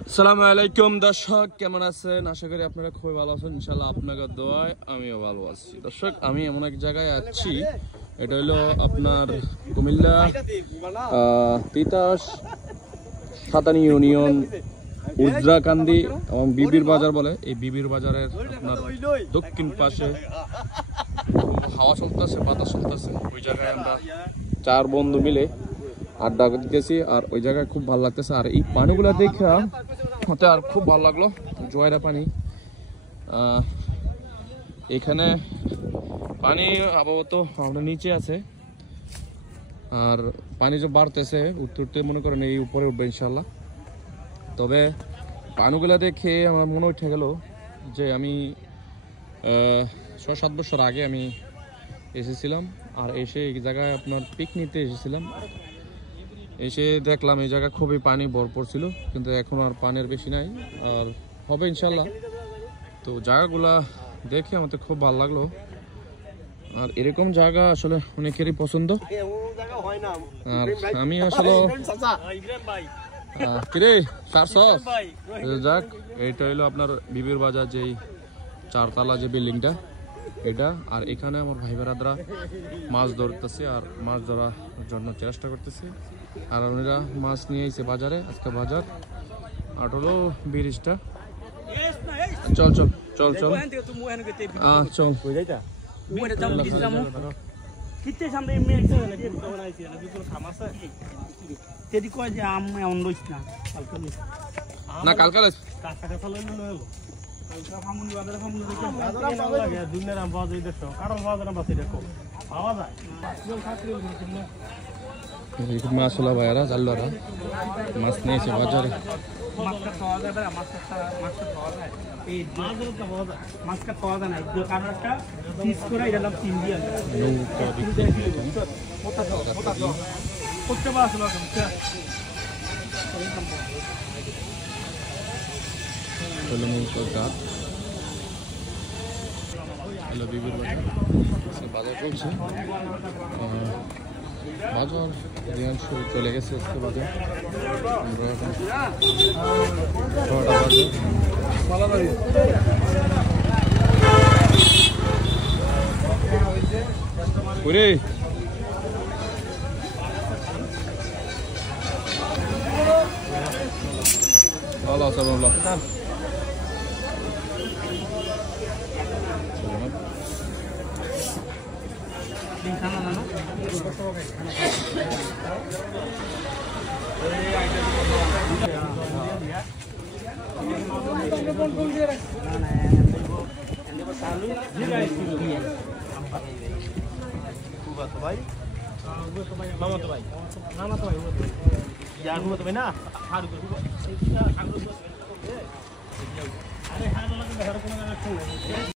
আসসালামু আলাইকুম দর্শক, কেমন আছেন? আশা করি আপনারা খুবই ভালো আছেন। ইনশাআল্লাহ আপনাদের দোয়ায় আমিও ভালো আছি। দর্শক, আমি এমন এক জায়গায় আছি, এটা হলো আপনার কুমিল্লা তিতাস সাতানি ইউনিয়ন উজরাকান্দি এবং বিবির বাজার বলে। এই বিবির বাজারের আপনার দক্ষিণ পাশে হাওয়া চলতেছে, বাতাস চলতেছে। ওই জায়গায় আমরা 4 বন্ধু মিলে আড্ডা দিতেছি, আর ওই জায়গায় খুব ভালো লাগতেছে। আর এই পানিগুলো দেখে হতে আর খুব ভালো লাগলো, জোয়ারা পানি। এখানে পানি আপাতত আমাদের নিচে আছে, আর পানি যে বাড়তেছে উঠতে মনে করেন এই উপরে উঠবে ইনশাল্লাহ। তবে পানিগুলো দেখে আমার মনে উঠে গেল যে আমি 6-7 বছর আগে আমি এসেছিলাম, আর এসে এই জায়গায় আপনার পিকনিকতে এসেছিলাম। এসে দেখলাম এই জায়গা খুবই পানি ভরপুর ছিল, কিন্তু এখন আর পানির বেশি নাই, আর হবে ইনশাল্লাহ। তো জায়গাগুলা দেখে আমাদের খুব ভালো লাগলো, আর এরকম জায়গা আসলে অনেকেরই পছন্দ। আর আমি আসলে কিরে যাক, এইটা হইলো আপনার বিবির বাজার, যেই 4 তলা যে বিল্ডিংটা এটা। আর এখানে আমার ভাই বেড়াদরা মাছ ধরতেছে, আর মাছ ধরার জন্য চেষ্টা করতেছে। আর ওনারা মাছ নিয়ে এসে বাজারে, আজকে বাজার 8 হলো 20টা। চল চল চল চল চল না কালকে মাছ হলো ভাইয়ারা, জাল্লারা মাছ নিয়েছে বাজারে। বিবির বাজার চলছে, বাজার অধিকাংশ চলে গেছে আজকে বাজার। আমরা এখন 6টা বাজে। ওরে ভালো আছে ভালো। ভাই